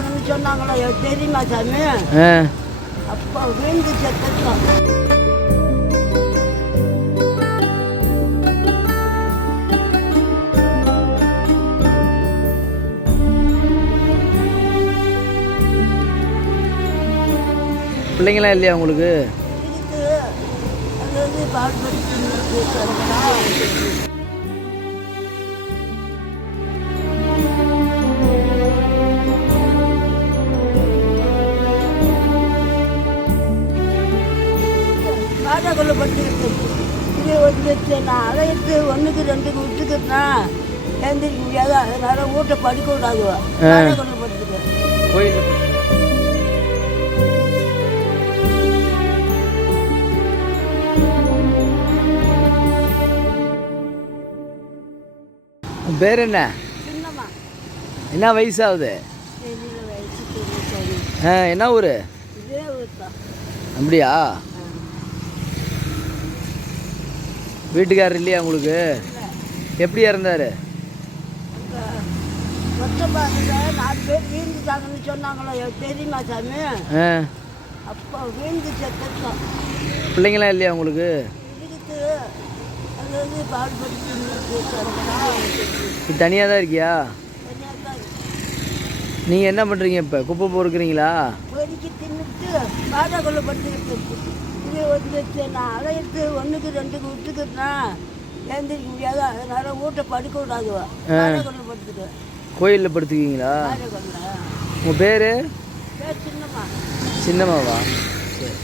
விழுந்துட்டாங்கன்னு சொன்னாங்களோ தெரியுமா சாமி? அப்போ விழுந்து செத்துட்டோம். பிள்ளைங்களாம் இல்லையா உங்களுக்கு? இதுக்கு அது வந்து பாடுபட்டு பாட்டை கொல்லப்பட்டுக்கிட்டு இது வந்து நான் அழைத்து 1க்கு 2க்கு விட்டுக்கிட்டா எழுந்திரிக்க முடியாது. அதனால வீட்டை படிக்க விடாது. பாட்டை கொல்லப்பட்டுக்கிட்டு கோயில் பேர் என்ன? சின்னம்மா. என்ன வயசாகுது? தெரியல, வயசு தெரியல. என்ன ஊர்? இதே ஊர் தான். அப்படியா? வீட்டுக்காரர் இல்லையா உங்களுக்கு? எப்படி இறந்தாரு? ஒற்றப்பாடுங்க 4 பேர் வீழ்ந்துட்டாங்கன்னு சொன்னாங்களோ தெரியுமா சாமி? அப்போ வீழ்ந்து செத்துட்டோம். பிள்ளைங்களாம் இல்லையா உங்களுக்கு? இதுக்கு அது வந்து பாடுபட்டு தனியாக தான் இருக்கியா? நீங்கள் என்ன பண்ணுறீங்க இப்போ? குப்பை பொறுக்குறீங்களா? பொறுக்கி தின்னுட்டு பாட்டை கொல்லப்பட்டுக்கிட்டு இது வந்து நான் அழைத்து 1க்கு 2க்கு விட்டுக்கிட்டா எழுந்திரிக்க முடியாது. அதனால வீட்டை படுக்க விடாது. பாட்டை கொல்லப்பட்டுக்கிட்டு கோயிலில் படுத்துக்குவீங்களா? பாட்டை கொல்ல உங்கள் பேர்? பேர் சின்னம்மா. சின்னம்மாவா? சரி.